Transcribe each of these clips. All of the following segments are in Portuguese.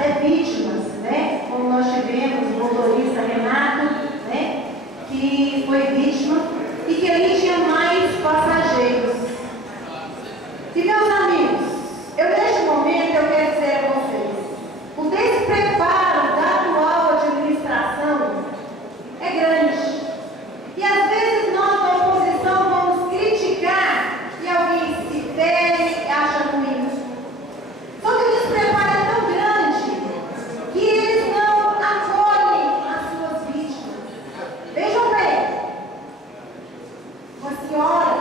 até vítimas, né? Como nós tivemos o motorista Renato, né? Que foi vítima e que ali tinha mais passageiros. E meus amigos, neste momento eu quero dizer a vocês, o despreparo da atual administração é grande. E às vezes nós da oposição vamos criticar e alguém se fere e acha ruim. Só que o despreparo é tão grande que eles não acolhem as suas vítimas. Vejam bem, uma senhora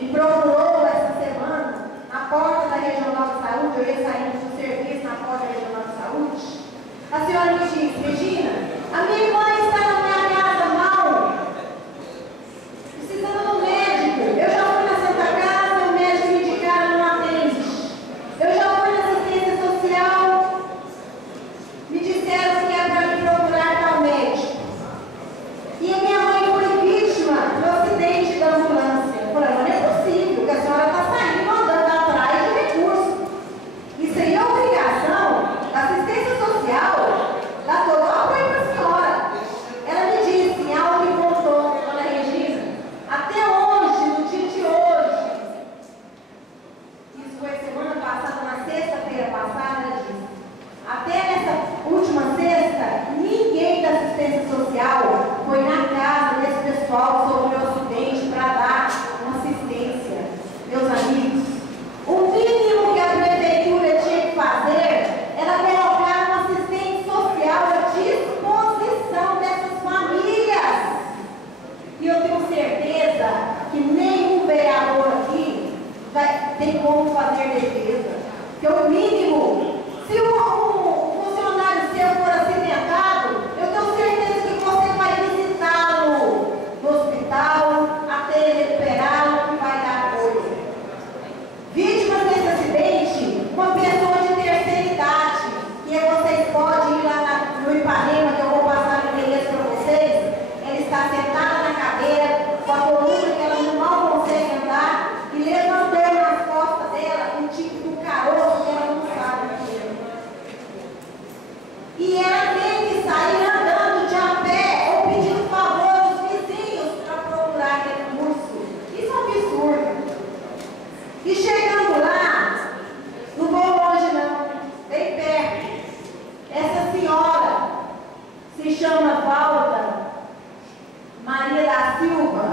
me procurou essa semana na porta da Regional de Saúde. Eu ia saindo do serviço na porta da Regional de Saúde. A senhora me disse: Regina, a minha irmã está na minha casa mal, precisando do médico. Eu já fui na Santa Casa, o médico me indicaram, não atende. Eu já fui na assistência social, me disseram que é para me procurar tal médico. E a minha mãe foi vítima do acidente da ambulância. Eu falei: não é possível que a senhora está saindo andando atrás de recursos. Isso aí é obrigação da assistência social, da todo apoio para a senhora. Ela me disse, em aula me contou, dona Regina, até hoje, no dia de hoje, isso foi semana passada, na sexta-feira passada, ela disse, até nessa última sexta, ninguém da assistência social foi na casa desse pessoal sobre o acidente para dar uma assistência. Meus amigos, o mínimo que a prefeitura tinha que fazer era colocar uma assistente social à disposição dessas famílias. E eu tenho certeza que nenhum vereador aqui tem como fazer defesa. Porque o mínimo, se um funcionário seu for acidentado, eu tenho certeza que você vai visitá-lo no hospital, até ele recuperá-lo e vai dar apoio. Vítimas desse acidente, uma pessoa de terceira idade, que vocês podem ir lá no Ipanema, que eu vou passar o endereço para vocês. Ela está sentada na cadeira, com a coluna que ela mal consegue andar, e levantando nas costas dela um tipo de caroço que ela não sabe o que é. E ela tem que sair andando de a pé ou pedindo favor aos vizinhos para procurar recurso. Isso é um absurdo. E chegando lá, não vou longe não, bem perto, essa senhora se chama Valda Maria da Silva.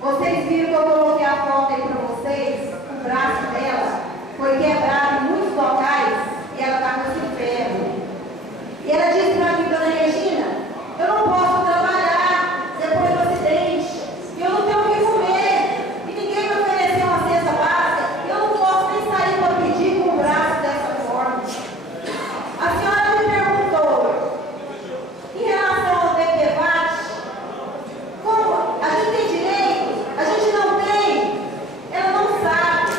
Vocês viram que eu coloquei a foto aí para vocês? O braço dela foi quebrado em muitos locais e ela está com esse ferro. E ela disse para mim: dona Regina, eu não posso trabalhar depois do acidente, eu não tenho o que comer, e ninguém me ofereceu uma cesta básica, eu não posso nem sair para pedir com o braço dessa forma. A senhora me perguntou, em relação ao DPVAT, como a gente tem direito, a gente não tem, ela não sabe.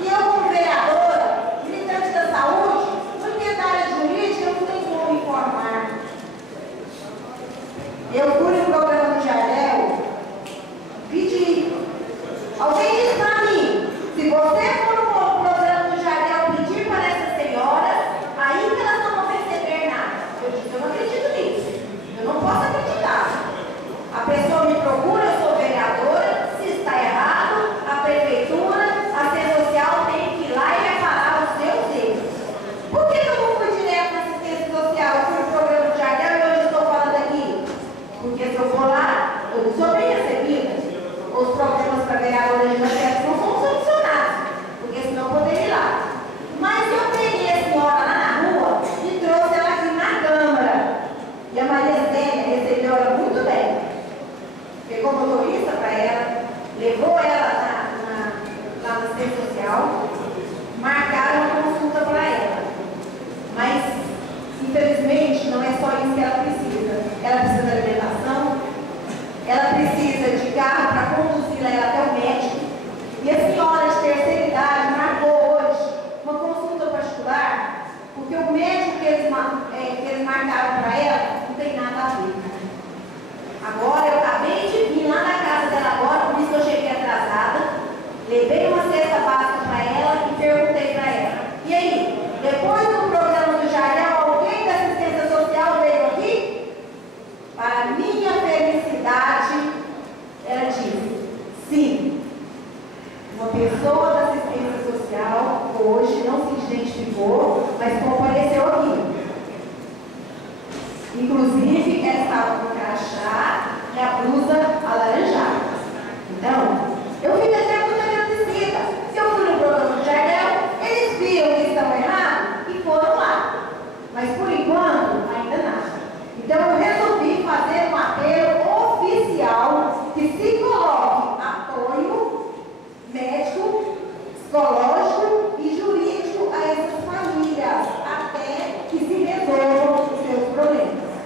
E eu, como vereadora, militante da saúde, porque da área jurídica, eu não tenho como informar. Eu fui no programa do Jardel, pedi. Alguém disse para mim: se você for no programa do Jardel pedir para essas senhoras, aí que elas não vão receber nada. Eu disse: eu não acredito nisso. Eu não posso acreditar. A pessoa me procura, eu sou vereadora, se está errado, a prefeitura, a assistência social tem que ir lá e reparar os seus erros. Por que eu não fui direto na assistência social? Eu fui no programa do Jardel e hoje estou falando aqui. Porque se eu for lá, eu não sou bem recebida. Os problemas para vereadora de Manchete não são solucionados, porque senão eu poderia ir lá. Mas eu peguei a senhora lá na rua e trouxe ela aqui na Câmara. E a Maria Zélia recebeu ela muito bem. Pegou motorista para ela, levou ela lá na assistência social, marcaram uma consulta para ela. Mas, infelizmente, não é só isso que ela precisa. Ela precisa de alimentação, ela precisa de carro para conduzir ela até o médico. E a senhora de terceira idade marcou hoje uma consulta particular, porque o médico que eles marcaram para ela não tem nada a ver. Agora, eu acabei de vir lá na casa dela agora, por isso que eu cheguei atrasada, levei